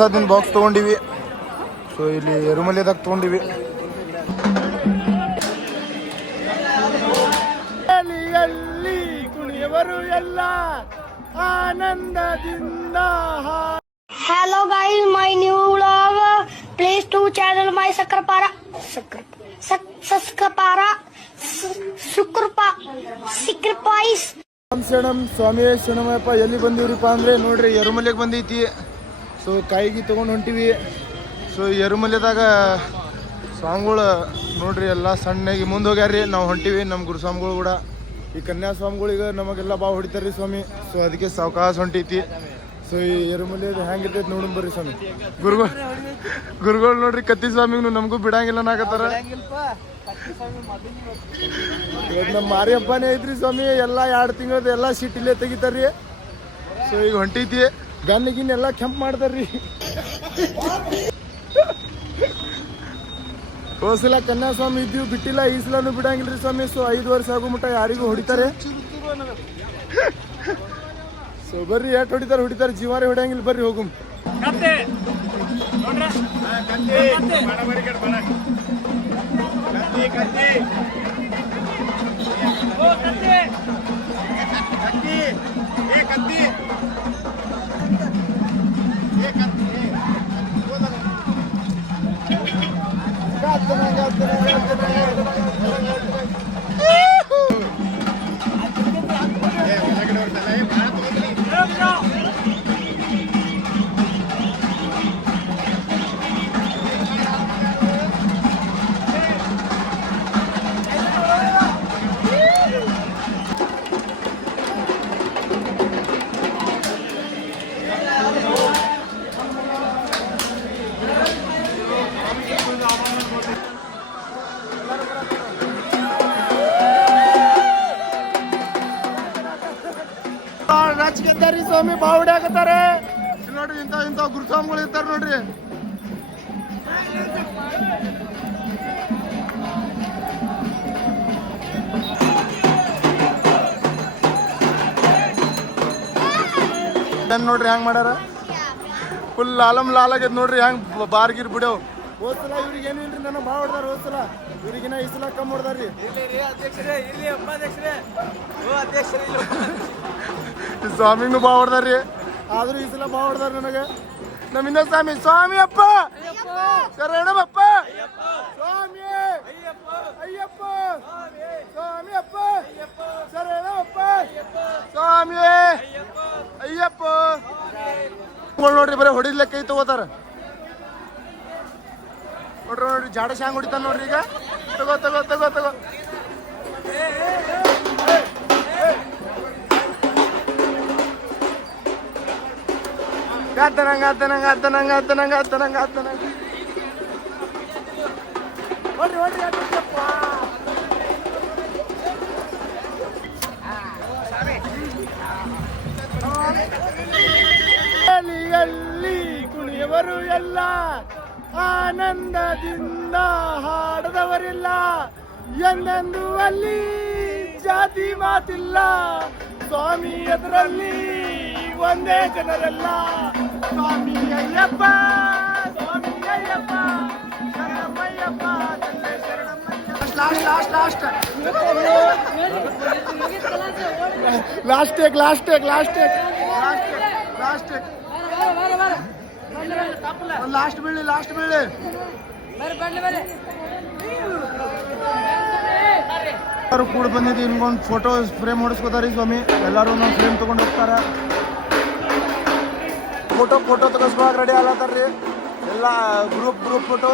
ಪ್ರಸಾದಿನ box ತೊಗೊಂಡಿವಿ. So ಇಲ್ಲಿ ಎರುಮಲೆದಾಗ ತೊಗೊಂಡಿವಿ. ಕುಣಿಯವರು ಎಲ್ಲ ಆನಂದದಿಂದ. Hello guys, my new vlog. Please to channel my Sakrapara. Sakrapais. ಶರಣಂ ಸ್ವಾಮಿ ಶರಣಮಯ್ಯಪ್ಪ. ಎಲ್ಲಿ ಬಂದಿವ್ರಿಪ್ಪ ಅಂದರೆ ನೋಡ್ರಿ ಎರುಮಲೆಗೆ ಬಂದೈತಿ. ಸೊ ಕಾಯಿಗೆ ತೊಗೊಂಡು ಹೊಂಟಿವಿ. ಸೊ ಎರುಮಲೆದಾಗ ಸ್ವಾಮಿಗಳು ನೋಡ್ರಿ ಎಲ್ಲ ಸಣ್ಣಗೆ ಮುಂದೆ ಹೋಗ್ಯಾರ್ರಿ. ನಾವು ಹೊಂಟಿವಿ ನಮ್ಮ ಗುರುಸ್ವಾಮಿಗಳು ಕೂಡ. ಈ ಕನ್ಯಾಸ್ವಾಮಿಗಳಿಗೆ ನಮಗೆಲ್ಲ ಭಾಳ ಹೊಡಿತಾರ್ರಿ ಸ್ವಾಮಿ. ಸೊ ಅದಕ್ಕೆ ಸಾವಕಾಶ ಹೊಂಟೈತಿ. ಸೊ ಈ ಎರುಮಲೆ ಹೆಂಗಿರ್ತೈತಿ ನೋಡೋಣ ಬರ್ರಿ ಸ್ವಾಮಿ. ಗುರುಗಳು ನೋಡ್ರಿ ಕತ್ತಿ ಸ್ವಾಮಿಗೂ ನಮಗೂ ಬಿಡಂಗಿಲ್ಲ ನಾಕತ್ತಾರ. ಇವತ್ತು ನಮ್ಮ ಮಾರಿ ಹಬ್ಬನೇ ಐತ್ರಿ ಸ್ವಾಮಿ. ಎಲ್ಲ 2 ತಿಂಗಳದ ಎಲ್ಲ ಶೀಟ್ ಇಲ್ಲೇ ತೆಗಿತಾರ್ರಿ. ಸೊ ಈಗ ಹೊಂಟೈತಿ. ಗನ್ಗಿನ್ ಎಲ್ಲ ಕೆಂಪ್ ಮಾಡ್ತಾರ್ರಿ. ಹೋಸಲ ಕನ್ಯಾಸ್ವಾಮಿ ಇದ್ದೀವಿ ಬಿಟ್ಟಿಲ್ಲ, ಈ ಸಲನೂ ಬಿಡಂಗಿಲ್ರಿ ಸ್ವಾಮಿ. ಸೊ 5 ವರ್ಷ ಆಗೋ ಮಟ್ಟ ಯಾರಿಗೂ ಹೊಡಿತಾರೆ. ಸೊ ಬರ್ರಿ ಎಷ್ಟು ಹೊಡಿತಾರೆ ಜೀವಾರಿ ಹೊಡಿಯಂಗಿಲ್ಲ. ಬರ್ರಿ ಹೋಗುಮ್. ರಾಜಕೀಯದಾರಿ ಸ್ವಾಮಿ ಬಾವುಡೆ ಹಾಕತಾರೆ ನೋಡ್ರಿ. ಇಂಥ ಗುರುಸ್ವಾಮಿಗಳು ಇರ್ತಾರೆ ನೋಡ್ರಿ. ನೋಡ್ರಿ ಹೆಂಗ್ ಮಾಡ್ಯಾರ. ಫುಲ್ ಲಾಲ್ ಆಗ್ಯದ ನೋಡ್ರಿ. ಹೆಂಗ್ ಬಾರ್ಗಿರ್ ಬಿಡವ್. ಹೋದ್ಸಲ ಇವ್ರಿಗೆ ಏನು ಇಲ್ರಿ, ನನಗೆ ಭಾಳ ಹೊಡ್ದಾರ. ಹೋದ್ಸಲ ಇವ್ರಿಗಿನ ಈ ಸಲ ಕಮ್ಮಿ ಹೊಡ್ದಾರ್ರಿ. ಸ್ವಾಮಿನೂ ಭಾಳ ಹೊಡ್ದಾರ್ರಿ. ಆದ್ರೂ ಈ ಸಲ ಭಾಳ ಹೊಡ್ದಾರ ನನಗೆ. ನಮ್ಮಿಂದ ಸ್ವಾಮಿ ಅಪ್ಪ ಶರಣಮಪ್ಪ. ಸ್ವಾಮಿ ಅಯ್ಯಪ್ಪ ಸ್ವಾಮಿ ಅಪ್ಪ ಶರಣಮಪ್ಪ ಸ್ವಾಮಿ ಅಯ್ಯಪ್ಪ. ನೋಡ್ರಿ ಬರೀ ಹೊಡಿಲಿಕ್ಕೆ ಕೈ ತಗೋತಾರ ನೋಡ್ರಿ. ಜಾಡ ಶಾಂಗ್ ಹೊಡಿತಾನ ನೋಡ್ರಿ. ಈಗ ತಗೋ ಕುಣಿಯವರು ಎಲ್ಲ ಆನಂದದಿಂದ ಹಾಡದವರಿಲ್ಲ. ಎಂದೆಂದು ಅಲ್ಲಿ ಜಾತಿ ಮಾತಿಲ್ಲ. ಸ್ವಾಮಿ ಎದುರಲ್ಲಿ ಒಂದೇ ಜನರೆಲ್ಲ. ಸ್ವಾಮಿ ಅಯ್ಯಪ್ಪ ಶರಣಮಯ್ಯಪ್ಪ ಲಾಸ್ಟ್ ಬೀಳಿ. ಎಲ್ಲರೂ ಕೂಡ ಬಂದಿದ್ದೀವಿ. ಇನ್ನೊಂದು ಫೋಟೋ ಫ್ರೇಮ್ ಹೊಡಿಸ್ಕೋತಾರಿ ಸ್ವಾಮಿ. ಎಲ್ಲರೂ ಒಂದೊಂದು ಫ್ರೇಮ್ ತೊಗೊಂಡು ಹೋಗ್ತಾರ. ಫೋಟೋ ತೆಗೆಸ್ಕೊಳಕ್ ರೆಡಿ ಆಗತ್ತಾರ್ರಿ ಎಲ್ಲ. Group photo.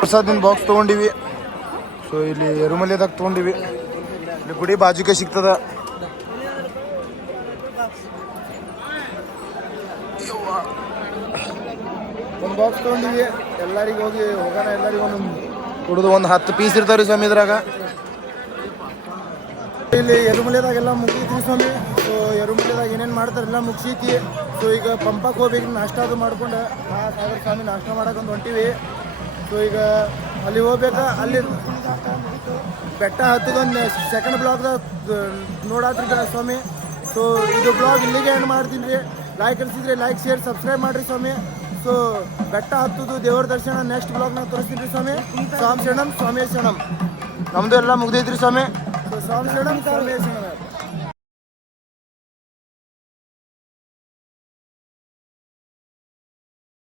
ಪ್ರಸಾದಿನ ಬಾಕ್ಸ್ ತೊಗೊಂಡಿವಿ. ಸೊ ಇಲ್ಲಿ ಎರುಮಲೆದಾಗ ತೊಗೊಂಡಿವಿ. ಇಲ್ಲಿ ಗುಡಿ ಬಾಜುಕೆ ಸಿಗ್ತದ. ಒಂದು ಬಾಕ್ಸ್ ತೊಗೊಂಡಿವಿ. ಎಲ್ಲರಿಗೂ ಹೋಗೋಣ. ಎಲ್ಲರಿಗೂ ಒಂದೊಂದು ಕುಡಿದು ಒಂದು 10 ಪೀಸ್ ಇರ್ತಾವ್ರಿ ಸ್ವಾಮಿ ಇದ್ರಾಗ. ಇಲ್ಲಿ ಎರುಮಲೆದಾಗೆಲ್ಲ ಮುಗಿದ್ವಿ ಸ್ವಾಮಿ. ಸೊ ಎರುಮಲೆದಾಗ ಏನೇನು ಮಾಡ್ತಾರೆಲ್ಲ ಮುಗಿಸೈತಿ. ಸೊ ಈಗ ಪಂಪಕ್ಕೆ ಹೋಗ್ಬೇಕು, ನಾಷ್ಟ ಅದು ಮಾಡ್ಕೊಂಡು ಸಾಗರ ಸ್ವಾಮಿ ನಾಷ್ಟ ಮಾಡಕ್ಕೆ ಹೊಂಟೀವಿ. ಸೊ ಈಗ ಅಲ್ಲಿ ಹೋಗ್ಬೇಕಾ, ಅಲ್ಲಿ ಬೆಟ್ಟ ಹತ್ತದೊಂದು ಸೆಕೆಂಡ್ ಬ್ಲಾಗ್ದಾಗ ನೋಡಾತ್ರಿ ಸ್ವಾಮಿ. ಸೊ ಇದು ಬ್ಲಾಗ್ ಇಲ್ಲಿಗೆ ಎಂಡ್ ಮಾಡ್ತೀನಿ ರೀ. ಲೈಕ್ ಅನಿಸಿದ್ರೆ ಲೈಕ್, ಶೇರ್, ಸಬ್ಸ್ಕ್ರೈಬ್ ಮಾಡಿರಿ ಸ್ವಾಮಿ. ಸೊ ಬೆಟ್ಟ ಹತ್ತುದು ದೇವ್ರ ದರ್ಶನ ನೆಕ್ಸ್ಟ್ ಬ್ಲಾಗ್ನಾಗ ತೋರಿಸ್ತೀನಿ ರೀ ಸ್ವಾಮಿ. ಸ್ವಾಮಿ ಶರಣಂ, ಸ್ವಾಮಿ ಶರಣಂ. ನಮ್ಮದು ಎಲ್ಲ ಮುಗ್ದೈತ್ರಿ ಸ್ವಾಮಿ. ಸೊ ಸ್ವಾಮಿ ಶರಣಂ, ಸ್ವಾಮಿ ಶರಣಂ.